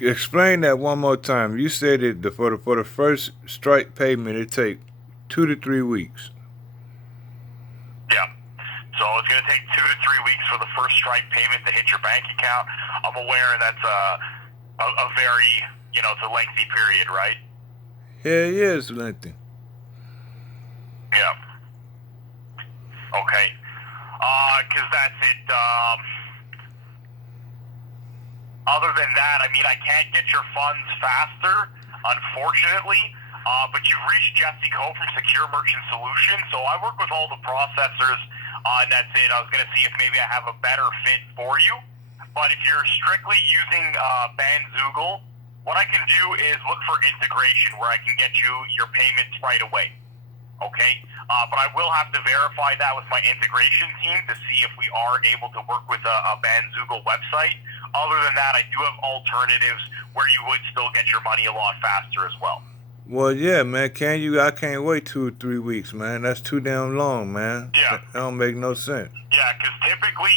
Explain that one more time. You said it for the first strike payment, it take 2 to 3 weeks. Yeah. So it's going to take 2 to 3 weeks for the first strike payment to hit your bank account. I'm aware that's a very, it's a lengthy period, right? Yeah, yeah, it's lengthy. Yeah. Okay. Because that's it. Other than that, I mean, I can't get your funds faster, unfortunately. But you've reached Jesse Coe from Secure Merchant Solutions. So I work with all the processors, and that's it. I was going to see if maybe I have a better fit for you. But if you're strictly using Bandzoogle, what I can do is look for integration where I can get you your payments right away. Okay? But I will have to verify that with my integration team to see if we are able to work with a Bandzoogle website. Other than that, I do have alternatives where you would still get your money a lot faster as well. Well, yeah, man. I can't wait 2 or 3 weeks, man. That's too damn long, man. Yeah. That don't make no sense. Yeah, because typically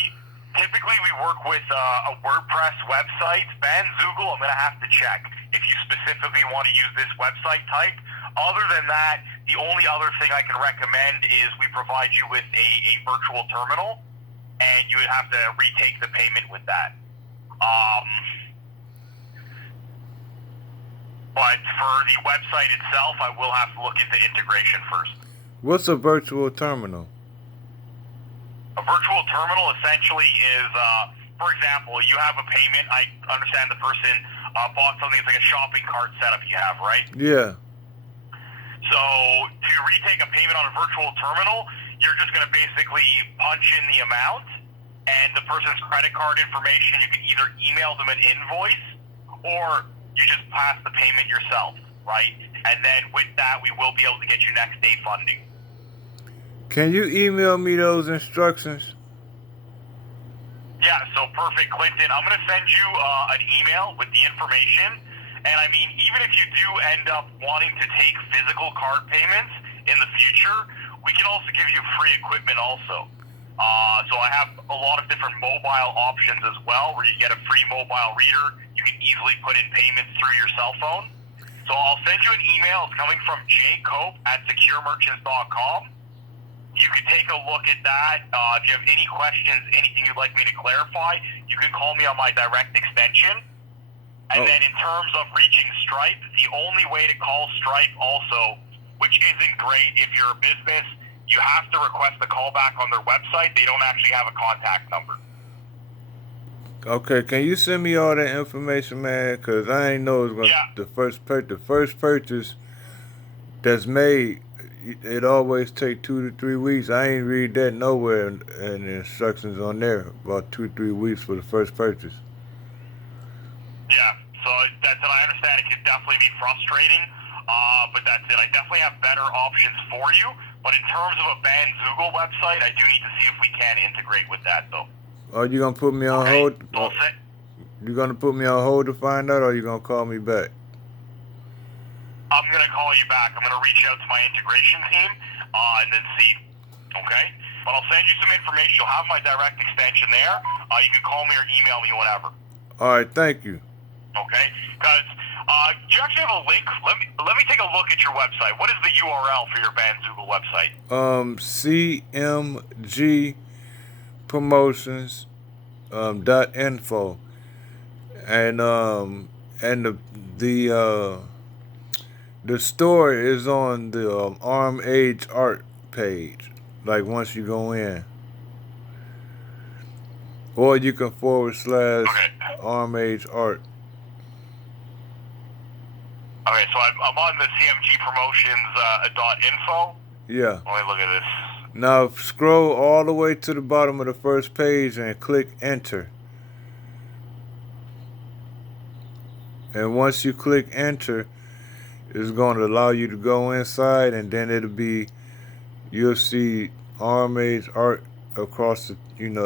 we work with a WordPress website. Bandzoogle, I'm going to have to check if you specifically want to use this website type. Other than that, the only other thing I can recommend is we provide you with a virtual terminal, and you would have to retake the payment with that. But for the website itself, I will have to look into integration first. What's a virtual terminal? A virtual terminal essentially is, for example, you have a payment. I understand the person bought something. It's like a shopping cart setup you have, right? Yeah. So to retake a payment on a virtual terminal, you're just going to basically punch in the amount and the person's credit card information. You can either email them an invoice or you just pass the payment yourself, right? And then with that, we will be able to get you next day funding. Can you email me those instructions? Yeah, so perfect, Clinton. I'm going to send you an email with the information. And I mean, even if you do end up wanting to take physical card payments in the future, we can also give you free equipment also. So I have a lot of different mobile options as well, where you get a free mobile reader. You can easily put in payments through your cell phone. So I'll send you an email. It's coming from jcope@securemerchants.com. You can take a look at that. If you have any questions, anything you'd like me to clarify, you can call me on my direct extension. And then in terms of reaching Stripe, the only way to call Stripe also, which isn't great if you're a business, you have to request a callback on their website. They don't actually have a contact number. Okay, can you send me all that information, man? Cause I ain't know it's gonna the first purchase that's made. It always take 2 to 3 weeks. I ain't read that nowhere in the instructions on there about 2 or 3 weeks for the first purchase. Yeah, so that's it. I understand it can definitely be frustrating, but that's it. I definitely have better options for you. But in terms of a Bandzoogle website, I do need to see if we can integrate with that, though. Are you gonna put me on hold? You gonna put me on hold to find out, or you gonna call me back? I'm gonna call you back. I'm gonna reach out to my integration team and then see. Okay, but I'll send you some information. You'll have my direct extension there. You can call me or email me whenever. All right, thank you. Okay, because do you actually have a link? Let me take a look at your website. What is the URL for your Bandzoogle website? CMGPROMOTIONS.info, and the store is on the Arm Age Art page. Like once you go in, or you can / Arm Age Art. Okay, so I'm on the CMGPROMOTIONS.info. Yeah. Let me look at this. Now scroll all the way to the bottom of the first page and click enter. And once you click enter, it's going to allow you to go inside, and then you'll see Arm Age Art across the,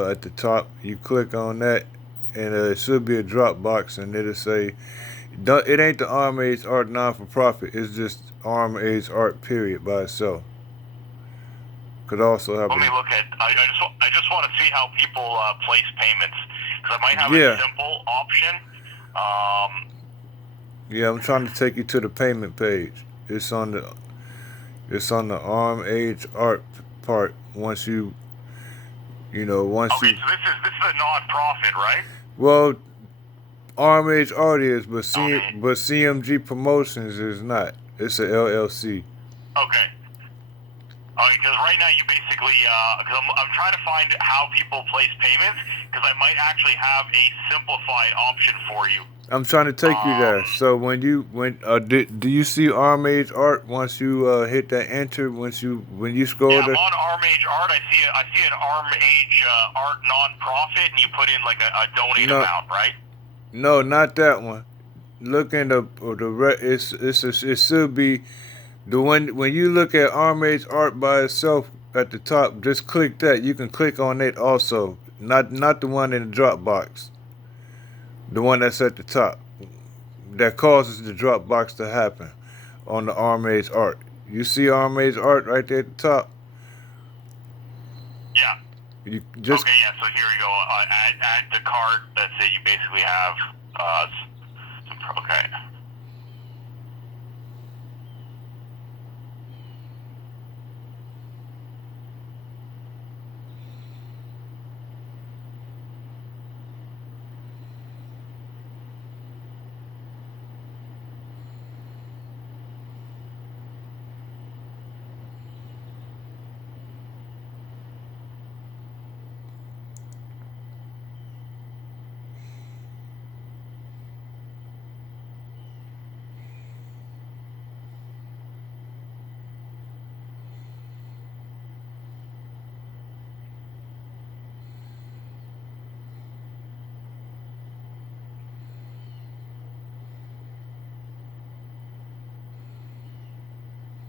at the top. You click on that, and it should be a drop box, and it'll say, it ain't the Arm Age Art non-for-profit. It's just Arm Age Art period by itself. Could also have. Let me look at. I just want to see how people place payments, because I might have a simple option. Yeah, I'm trying to take you to the payment page. It's on the arm age art part. Once Okay, you so this is a non-profit, right? well, arm age art is, but Okay. CMG Promotions is not. It's a LLC. Okay. Okay, because right now you basically, because I'm trying to find how people place payments, because I might actually have a simplified option for you. I'm trying to take you there. So do you see arm age art once you hit that enter when you scroll Yeah, I'm there? on Arm Age Art. I see an Arm Age Art non-profit, and you put in like a donate No, amount, right? no, not that one. Look in it should be the one when you look at arm age art by itself at the top. Just click that. You can click on it also. Not the one in the Dropbox. The one that's at the top that causes the Dropbox to happen on the arm age art. You see arm age art right there at the top. Yeah. You just Okay, yeah. So here we go. Add the card. That's it. You basically have okay.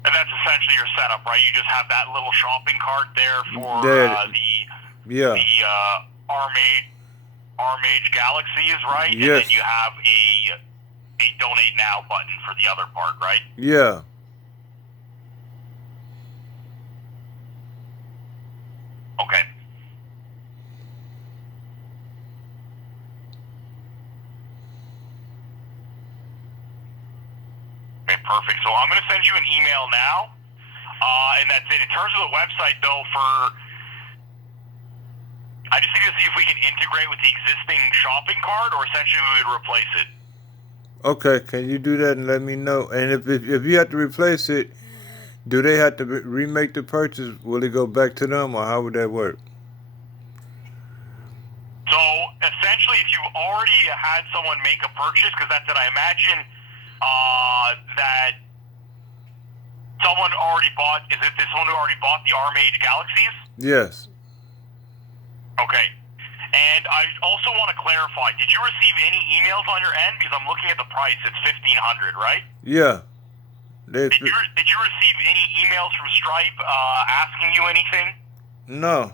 And that's essentially your setup, right? You just have that little shopping cart there for that. Yeah. the Arm Age Galaxies, right? And then Yes. you have a donate now button for the other part, right? Yeah. Okay. Okay, perfect. So I'm going to send you an email now, and that's it. In terms of the website, though, I just need to see if we can integrate with the existing shopping cart, or essentially we would replace it. Okay. Can you do that and let me know? And if you have to replace it, do they have to remake the purchase? Will it go back to them, or how would that work? So essentially, if you've already had someone make a purchase, because that's it, I imagine that someone already bought. Is it this one who already bought the Arm Age Galaxies? Yes. Okay. And I also want to clarify: did you receive any emails on your end? Because I'm looking at the price; it's $1,500, right? Yeah. Did you receive any emails from Stripe asking you anything? No.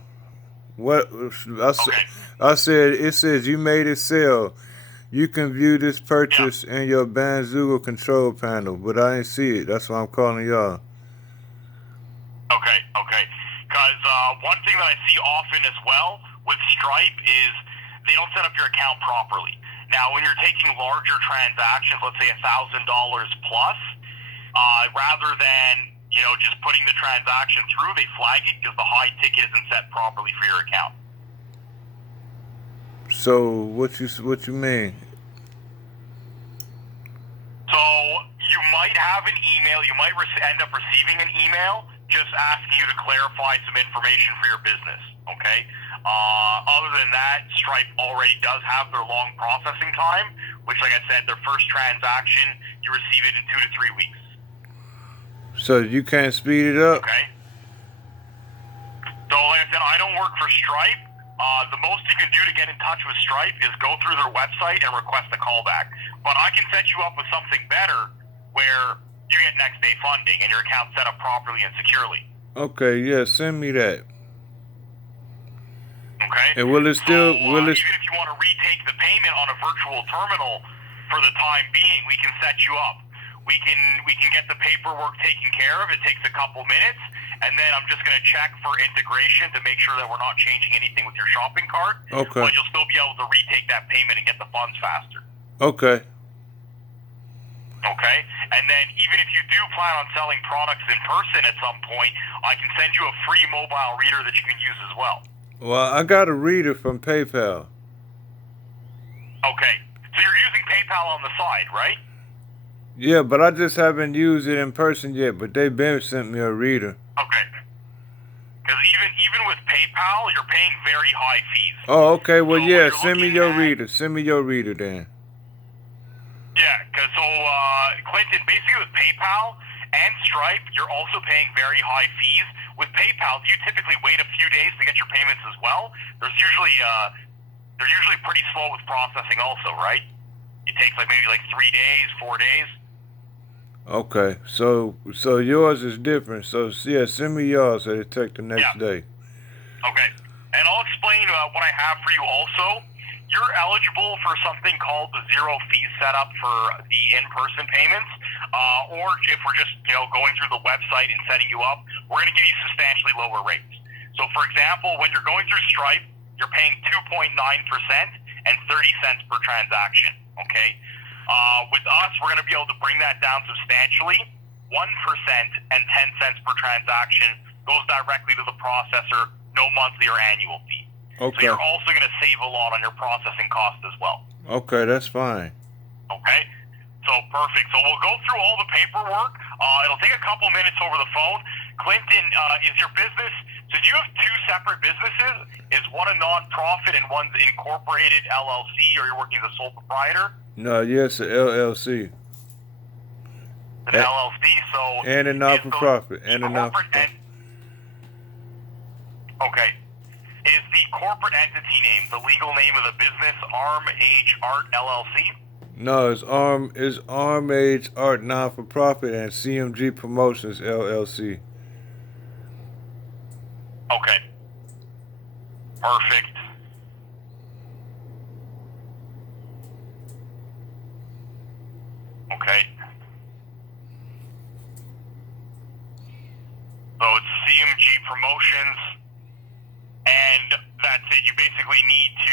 What Okay. I said? It says you made a sale. You can view this Yeah. purchase in your Bandzoogle control panel, but I didn't see it. That's why I'm calling y'all. Okay. Okay. Because one thing that I see often as well with Stripe is they don't set up your account properly. Now, when you're taking larger transactions, let's say $1,000 plus, rather than just putting the transaction through, they flag it because the high ticket isn't set properly for your account. So what you mean? So you might have an email. You might end up receiving an email just asking you to clarify some information for your business. Okay. Other than that, Stripe already does have their long processing time, which, like I said, their first transaction you receive it in 2 to 3 weeks. So you can't speed it up? Okay. So, like I said, I don't work for Stripe. The most you can do to get in touch with Stripe is go through their website and request a callback. But I can set you up with something better where you get next day funding and your account set up properly and securely. Okay, yeah, send me that. Okay? And will it still even if you want to retake the payment on a virtual terminal for the time being, we can set you up. We can get the paperwork taken care of. It takes a couple minutes, and then I'm just going to check for integration to make sure that we're not changing anything with your shopping cart. Okay. But you'll still be able to retake that payment and get the funds faster. Okay. Okay? And then even if you do plan on selling products in person at some point, I can send you a free mobile reader that you can use as well. Well, I got a reader from PayPal. Okay. So you're using PayPal on the side, right? Yeah, but I just haven't used it in person yet, but they've been sent me a reader. Okay. Because even with PayPal, you're paying very high fees. Oh, okay. Well, So yeah, what you're send me looking your at- reader. Send me your reader then. Yeah, because Clinton, basically with PayPal and Stripe, you're also paying very high fees. With PayPal, you typically wait a few days to get your payments as well. They're usually pretty slow with processing also, right? It takes maybe 3 days, 4 days. Okay, so yours is different. So yeah, send me yours. So it take the next day. Okay, and I'll explain what I have for you also. You're eligible for something called the zero fee setup for the in-person payments, or if we're just going through the website and setting you up, we're going to give you substantially lower rates. So, for example, when you're going through Stripe, you're paying 2.9% and 30 cents per transaction. Okay, with us, we're going to be able to bring that down substantially. 1% and 10 cents per transaction goes directly to the processor, no monthly or annual fee. Okay. So you're also going to save a lot on your processing costs as well. Okay, that's fine. Okay? So perfect. So we'll go through all the paperwork. It'll take a couple minutes over the phone. Clinton, is your business, so do you have two separate businesses? Is one a non-profit and one's incorporated LLC, or you're working as a sole proprietor? No, yes, a LLC. An LLC, so... And a not-for-profit. And a not-for-profit. Okay. Is the corporate entity name, the legal name of the business, Arm Age Art LLC? No, it's Arm Age Art Non-for-Profit and CMG Promotions LLC. Okay. Perfect. Okay. So it's CMG Promotions, and that's it. You basically need to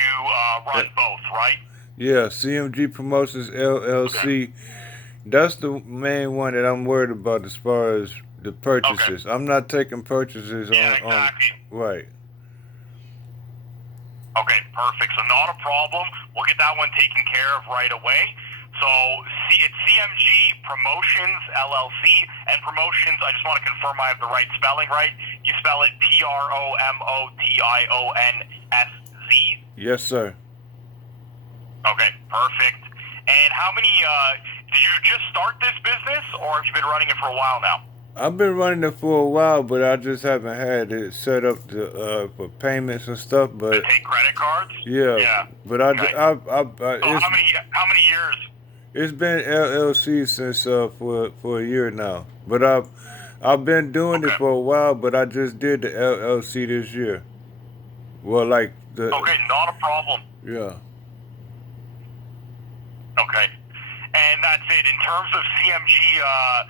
run both, right? Yeah, CMG Promotions LLC. Okay. That's the main one that I'm worried about as far as the purchases. Okay. I'm not taking purchases exactly. Right. Okay, perfect. So not a problem. We'll get that one taken care of right away. So it's CMG Promotions LLC, and Promotions, I just want to confirm I have the right spelling right. You spell it PROMOTIONSZ? Yes, sir. Okay, perfect. And how many, did you just start this business, or have you been running it for a while now? I've been running it for a while, but I just haven't had it set up for payments and stuff. But to take credit cards? Yeah. But Okay. so how many years? It's been LLC since for a year now. But I've been doing it for a while, but I just did the LLC this year. Well, like the. Okay, not a problem. Yeah. Okay. And that's it. In terms of CMG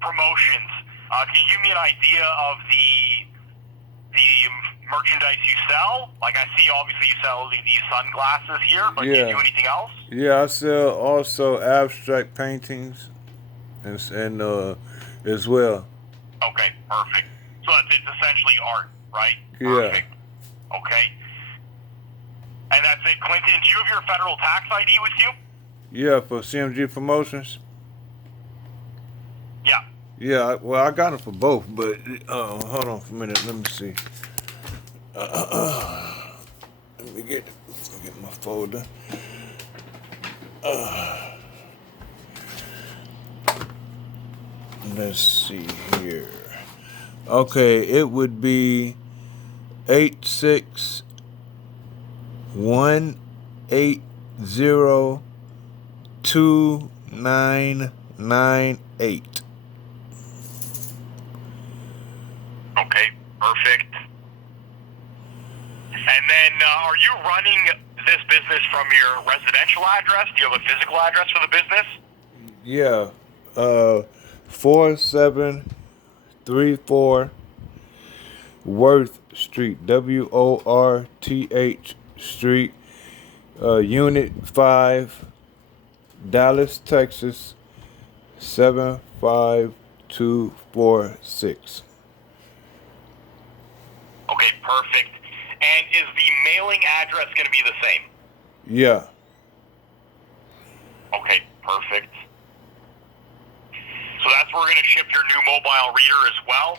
Promotions, can you give me an idea of the merchandise you sell? Like, I see obviously you sell these sunglasses here, but do you do anything else? Yeah, I sell also abstract paintings and as well. Okay, perfect. So it's essentially art, right? Yeah. Perfect. Okay. And that's it. Clinton, do you have your federal tax ID with you? Yeah, for CMG Promotions. Yeah. Yeah, well, I got it for both, but hold on for a minute. Let me see. Let me get my folder. Let's see here. Okay, it would be 8618029998. Okay, perfect. And then, are you running this business from your residential address? Do you have a physical address for the business? Yeah, 4734 Worth Street, WORTH Street, Unit 5, Dallas, Texas, 75246. Okay, perfect. And is the mailing address going to be the same? Yeah. Okay, perfect. So that's where we're going to ship your new mobile reader as well.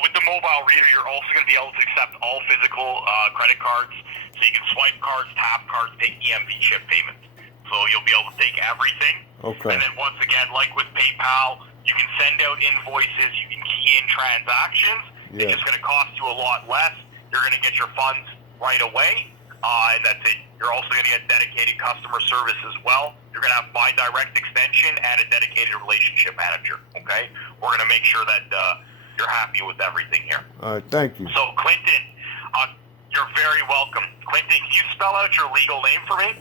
With the mobile reader, you're also going to be able to accept all physical credit cards. So you can swipe cards, tap cards, take EMV chip payments. So you'll be able to take everything. Okay. And then once again, like with PayPal, you can send out invoices, you can key in transactions. Yeah. It's going to cost you a lot less. You're going to get your funds right away. And that's it. You're also going to get dedicated customer service as well. You're going to have my direct extension and a dedicated relationship manager, okay? We're going to make sure that you're happy with everything here. All right, thank you. So, Clinton, you're very welcome. Clinton, can you spell out your legal name for me?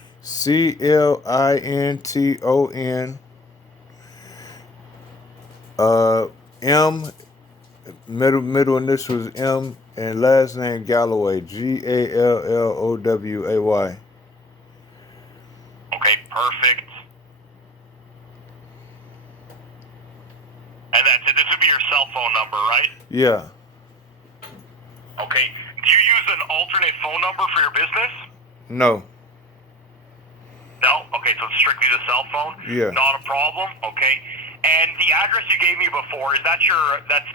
CLINTON. M, middle initials M, and last name Galloway, GALLOWAY. Okay, perfect. And that's it. This would be your cell phone number, right? Yeah. Okay. Do you use an alternate phone number for your business? No. No? Okay, so it's strictly the cell phone? Yeah. Not a problem, okay. And the address you gave me before, is that that's